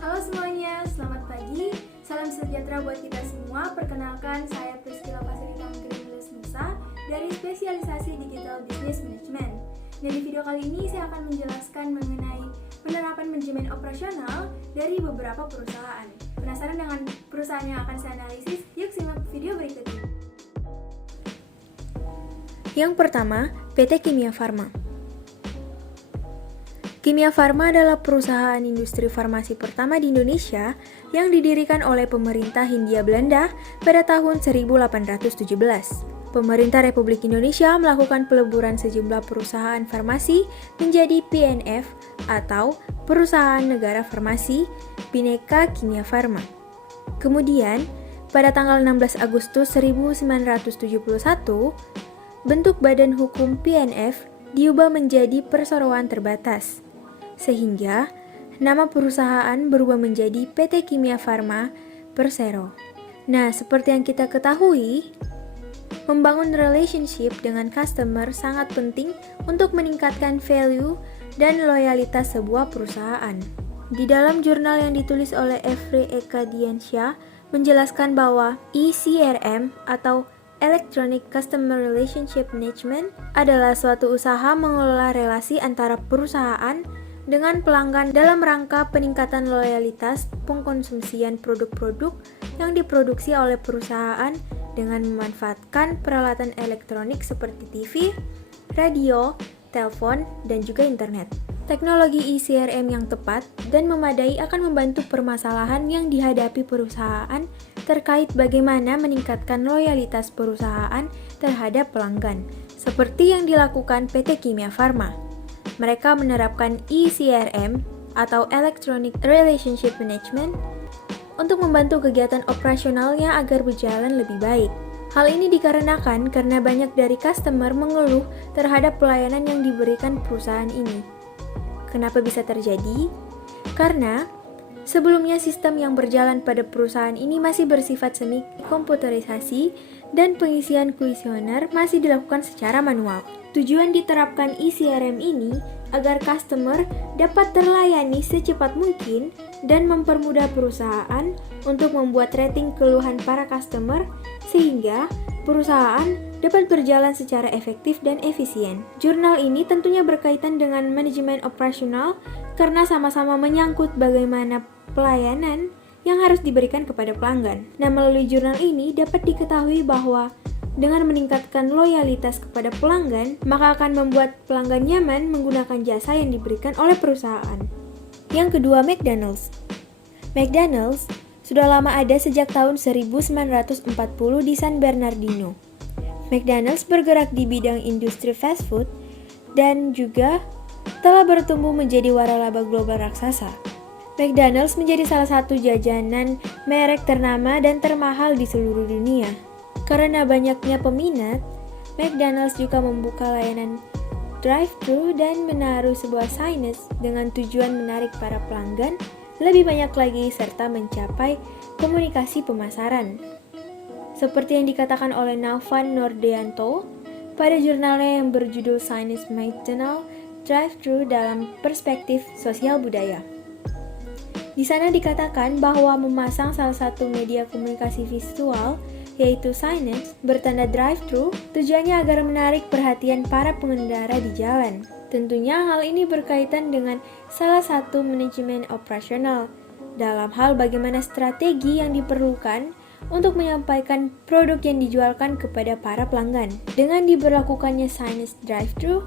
Halo semuanya, selamat pagi. Salam sejahtera buat kita semua. Perkenalkan, saya Priscilla Pasiritan Grimulus Musa dari spesialisasi Digital Business Management. Dan di video kali ini saya akan menjelaskan mengenai penerapan manajemen operasional dari beberapa perusahaan. Penasaran dengan perusahaan yang akan saya analisis? Yuk simak video berikut ini. Yang pertama, PT Kimia Farma. Kimia Farma adalah perusahaan industri farmasi pertama di Indonesia yang didirikan oleh pemerintah Hindia Belanda pada tahun 1817. Pemerintah Republik Indonesia melakukan peleburan sejumlah perusahaan farmasi menjadi PNF atau Perusahaan Negara Farmasi Bhinneka Kimia Farma. Kemudian, pada tanggal 16 Agustus 1971, bentuk badan hukum PNF diubah menjadi Perseroan Terbatas, sehingga nama perusahaan berubah menjadi PT Kimia Farma Persero. Nah, seperti yang kita ketahui, membangun relationship dengan customer sangat penting untuk meningkatkan value dan loyalitas sebuah perusahaan. Di dalam jurnal yang ditulis oleh Evry Eka Diansyah menjelaskan bahwa ECRM atau Electronic Customer Relationship Management adalah suatu usaha mengelola relasi antara perusahaan dengan pelanggan dalam rangka peningkatan loyalitas pengkonsumsian produk-produk yang diproduksi oleh perusahaan dengan memanfaatkan peralatan elektronik seperti TV, radio, telepon, dan juga internet. Teknologi ECRM yang tepat dan memadai akan membantu permasalahan yang dihadapi perusahaan terkait bagaimana meningkatkan loyalitas perusahaan terhadap pelanggan, seperti yang dilakukan PT Kimia Farma. Mereka menerapkan ECRM atau Electronic Relationship Management untuk membantu kegiatan operasionalnya agar berjalan lebih baik. Hal ini dikarenakan karena banyak dari customer mengeluh terhadap pelayanan yang diberikan perusahaan ini. Kenapa bisa terjadi? Karena sebelumnya sistem yang berjalan pada perusahaan ini masih bersifat semi komputerisasi dan pengisian kuesioner masih dilakukan secara manual. Tujuan diterapkan ECRM ini agar customer dapat terlayani secepat mungkin dan mempermudah perusahaan untuk membuat rating keluhan para customer sehingga perusahaan dapat berjalan secara efektif dan efisien. Jurnal ini tentunya berkaitan dengan manajemen operasional karena sama-sama menyangkut bagaimana pelayanan yang harus diberikan kepada pelanggan. Nah, melalui jurnal ini dapat diketahui bahwa dengan meningkatkan loyalitas kepada pelanggan, maka akan membuat pelanggan nyaman menggunakan jasa yang diberikan oleh perusahaan. Yang kedua, McDonald's. McDonald's sudah lama ada sejak tahun 1940 di San Bernardino. McDonald's bergerak di bidang industri fast food dan juga telah bertumbuh menjadi waralaba global raksasa. McDonald's menjadi salah satu jajanan merek ternama dan termahal di seluruh dunia. Karena banyaknya peminat, McDonald's juga membuka layanan drive-thru dan menaruh sebuah signage dengan tujuan menarik para pelanggan lebih banyak lagi serta mencapai komunikasi pemasaran. Seperti yang dikatakan oleh Naufan Nordeanto pada jurnalnya yang berjudul Signage McDonald's Drive-thru dalam Perspektif Sosial Budaya. Di sana dikatakan bahwa memasang salah satu media komunikasi visual yaitu signage bertanda drive-thru tujuannya agar menarik perhatian para pengendara di jalan. Tentunya hal ini berkaitan dengan salah satu manajemen operasional dalam hal bagaimana strategi yang diperlukan untuk menyampaikan produk yang dijualkan kepada para pelanggan. Dengan diberlakukannya signage drive-thru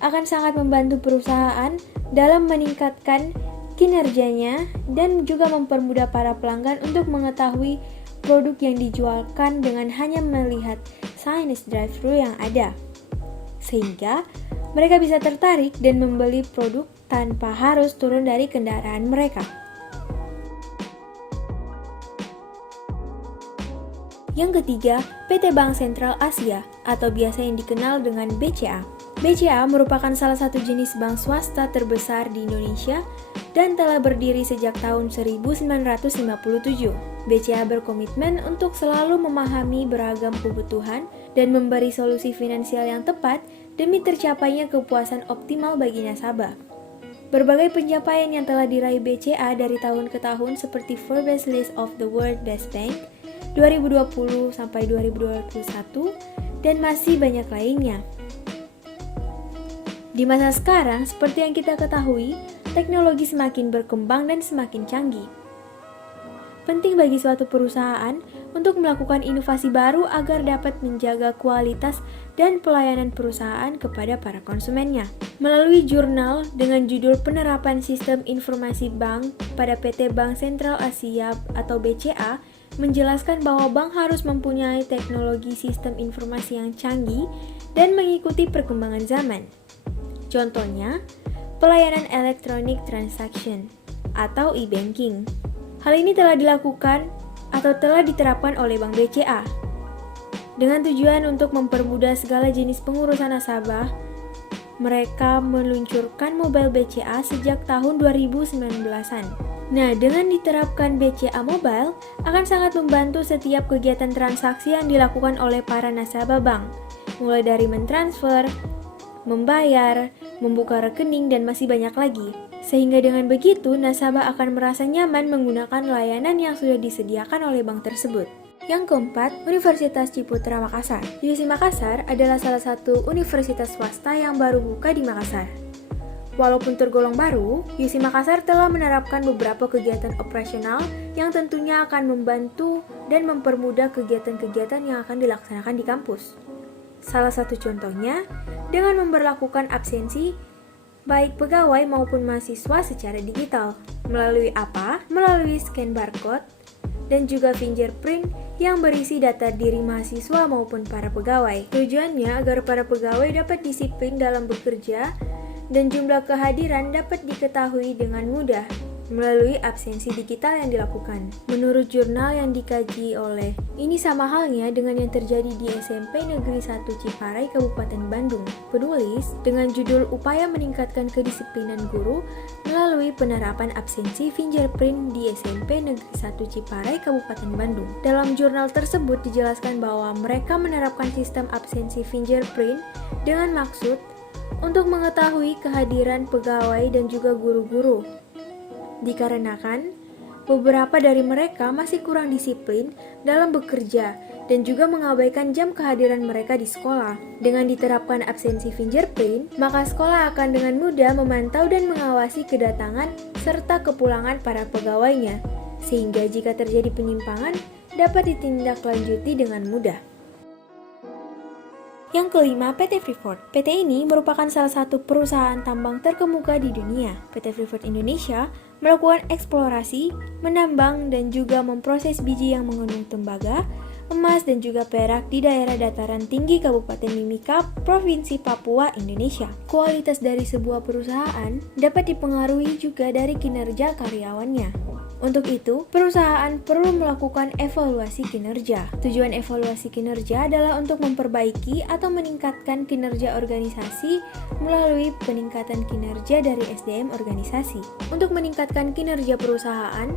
akan sangat membantu perusahaan dalam meningkatkan kinerjanya dan juga mempermudah para pelanggan untuk mengetahui produk yang dijualkan dengan hanya melihat signage drive-thru yang ada. Sehingga mereka bisa tertarik dan membeli produk tanpa harus turun dari kendaraan mereka. Yang ketiga, PT Bank Sentral Asia atau biasa yang dikenal dengan BCA. BCA merupakan salah satu jenis bank swasta terbesar di Indonesia dan telah berdiri sejak tahun 1957. BCA berkomitmen untuk selalu memahami beragam kebutuhan dan memberi solusi finansial yang tepat demi tercapainya kepuasan optimal bagi nasabah. Berbagai pencapaian yang telah diraih BCA dari tahun ke tahun seperti Forbes List of the World Best Bank 2020 sampai 2021 dan masih banyak lainnya. Di masa sekarang, seperti yang kita ketahui, teknologi semakin berkembang dan semakin canggih. Penting bagi suatu perusahaan untuk melakukan inovasi baru agar dapat menjaga kualitas dan pelayanan perusahaan kepada para konsumennya. Melalui jurnal dengan judul Penerapan Sistem Informasi Bank pada PT Bank Sentral Asia atau BCA, menjelaskan bahwa bank harus mempunyai teknologi sistem informasi yang canggih dan mengikuti perkembangan zaman. Contohnya, pelayanan elektronik transaction atau e-banking. Hal ini telah dilakukan atau telah diterapkan oleh Bank BCA dengan tujuan untuk mempermudah segala jenis pengurusan nasabah. Mereka meluncurkan mobile BCA sejak tahun 2019-an. Nah, dengan diterapkan BCA Mobile akan sangat membantu setiap kegiatan transaksi yang dilakukan oleh para nasabah bank, mulai dari mentransfer, membayar, membuka rekening, dan masih banyak lagi. Sehingga dengan begitu, nasabah akan merasa nyaman menggunakan layanan yang sudah disediakan oleh bank tersebut. Yang keempat, Universitas Ciputra Makassar. UC Makassar adalah salah satu universitas swasta yang baru buka di Makassar. Walaupun tergolong baru, UC Makassar telah menerapkan beberapa kegiatan operasional yang tentunya akan membantu dan mempermudah kegiatan-kegiatan yang akan dilaksanakan di kampus. Salah satu contohnya, dengan memberlakukan absensi baik pegawai maupun mahasiswa secara digital. Melalui apa? Melalui scan barcode dan juga fingerprint yang berisi data diri mahasiswa maupun para pegawai. Tujuannya agar para pegawai dapat disiplin dalam bekerja dan jumlah kehadiran dapat diketahui dengan mudah melalui absensi digital yang dilakukan. Menurut jurnal yang dikaji oleh ini sama halnya dengan yang terjadi di SMP Negeri 1 Ciparai, Kabupaten Bandung. Penulis dengan judul Upaya Meningkatkan Kedisiplinan Guru melalui Penerapan Absensi Fingerprint di SMP Negeri 1 Ciparai, Kabupaten Bandung. Dalam jurnal tersebut dijelaskan bahwa mereka menerapkan sistem absensi fingerprint dengan maksud untuk mengetahui kehadiran pegawai dan juga guru-guru. Dikarenakan beberapa dari mereka masih kurang disiplin dalam bekerja dan juga mengabaikan jam kehadiran mereka di sekolah. Dengan diterapkan absensi fingerprint, maka sekolah akan dengan mudah memantau dan mengawasi kedatangan serta kepulangan para pegawainya, sehingga jika terjadi penyimpangan dapat ditindaklanjuti dengan mudah. Yang kelima, PT Freeport. PT ini merupakan salah satu perusahaan tambang terkemuka di dunia. PT Freeport Indonesia melakukan eksplorasi, menambang, dan juga memproses biji yang mengandung tembaga, emas, dan juga perak di daerah dataran tinggi Kabupaten Mimika, Provinsi Papua, Indonesia. Kualitas dari sebuah perusahaan dapat dipengaruhi juga dari kinerja karyawannya. Untuk itu, perusahaan perlu melakukan evaluasi kinerja. Tujuan evaluasi kinerja adalah untuk memperbaiki atau meningkatkan kinerja organisasi melalui peningkatan kinerja dari SDM organisasi. Untuk meningkatkan kinerja perusahaan,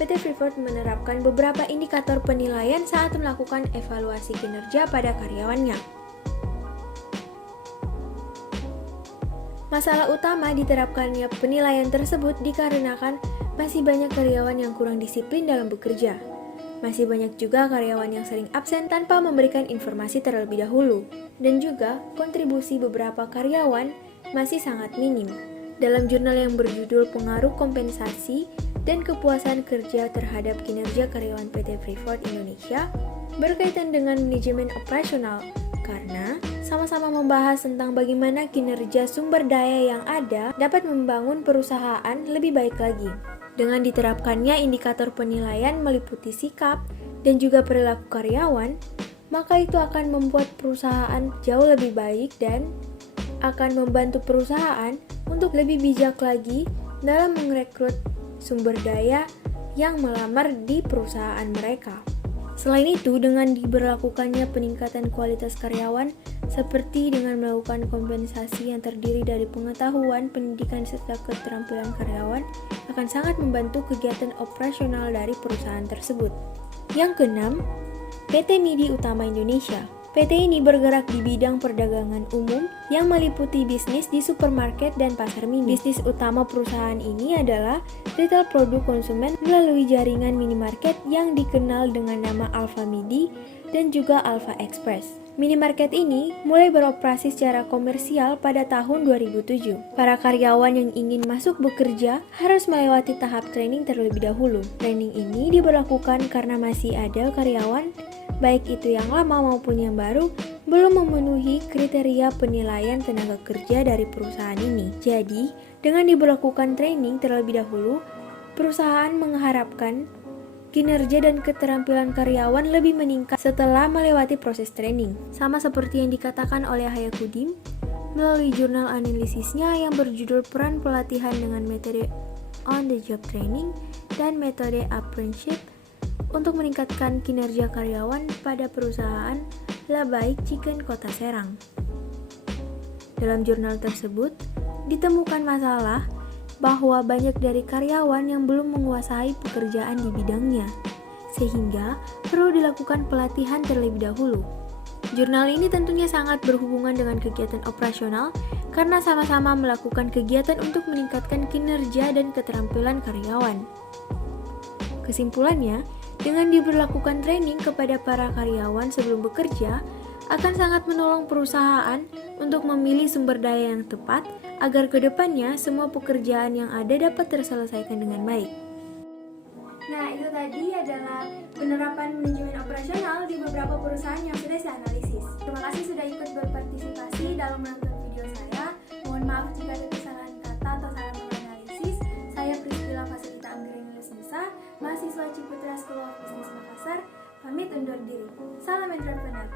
PT Freeport menerapkan beberapa indikator penilaian saat melakukan evaluasi kinerja pada karyawannya. Masalah utama diterapkannya penilaian tersebut dikarenakan masih banyak karyawan yang kurang disiplin dalam bekerja. Masih banyak juga karyawan yang sering absen tanpa memberikan informasi terlebih dahulu. Dan juga kontribusi beberapa karyawan masih sangat minim. Dalam jurnal yang berjudul Pengaruh Kompensasi dan Kepuasan Kerja Terhadap Kinerja Karyawan PT Freeport Indonesia, berkaitan dengan manajemen operasional, karena sama-sama membahas tentang bagaimana kinerja sumber daya yang ada dapat membangun perusahaan lebih baik lagi. Dengan diterapkannya indikator penilaian meliputi sikap dan juga perilaku karyawan, maka itu akan membuat perusahaan jauh lebih baik dan akan membantu perusahaan untuk lebih bijak lagi dalam merekrut sumber daya yang melamar di perusahaan mereka. Selain itu, dengan diberlakukannya peningkatan kualitas karyawan, seperti dengan melakukan kompensasi yang terdiri dari pengetahuan, pendidikan, serta keterampilan karyawan, akan sangat membantu kegiatan operasional dari perusahaan tersebut. Yang keenam, PT MIDI Utama Indonesia. PT ini bergerak di bidang perdagangan umum yang meliputi bisnis di supermarket dan pasar mini. Bisnis utama perusahaan ini adalah retail produk konsumen melalui jaringan minimarket yang dikenal dengan nama Alfamidi dan juga Alfa Express. Minimarket ini mulai beroperasi secara komersial pada tahun 2007. Para karyawan yang ingin masuk bekerja harus melewati tahap training terlebih dahulu. Training ini diberlakukan karena masih ada karyawan, baik itu yang lama maupun yang baru, belum memenuhi kriteria penilaian tenaga kerja dari perusahaan ini. Jadi, dengan diberlakukan training terlebih dahulu, perusahaan mengharapkan kinerja dan keterampilan karyawan lebih meningkat setelah melewati proses training. Sama seperti yang dikatakan oleh Hayakudim melalui jurnal analisisnya yang berjudul Peran Pelatihan dengan Metode On-the-Job Training dan Metode Apprenticeship untuk meningkatkan kinerja karyawan pada perusahaan Labaik Chicken Kota Serang. Dalam jurnal tersebut, ditemukan masalah bahwa banyak dari karyawan yang belum menguasai pekerjaan di bidangnya, sehingga perlu dilakukan pelatihan terlebih dahulu. Jurnal ini tentunya sangat berhubungan dengan kegiatan operasional karena sama-sama melakukan kegiatan untuk meningkatkan kinerja dan keterampilan karyawan. Kesimpulannya, dengan diberlakukan training kepada para karyawan sebelum bekerja, akan sangat menolong perusahaan untuk memilih sumber daya yang tepat agar kedepannya semua pekerjaan yang ada dapat terselesaikan dengan baik. Nah, itu tadi adalah penerapan manajemen operasional di beberapa perusahaan yang sudah saya analisis. Terima kasih sudah ikut berpartisipasi dalam menonton video saya. Mohon maaf jika ada kesalahan kata atau salah menganalisis. Saya Priscilla Fasilita Anggrenius Nusa, mahasiswa Ciputra School of Business Makassar, pamit undur diri. Salam entrepreneur.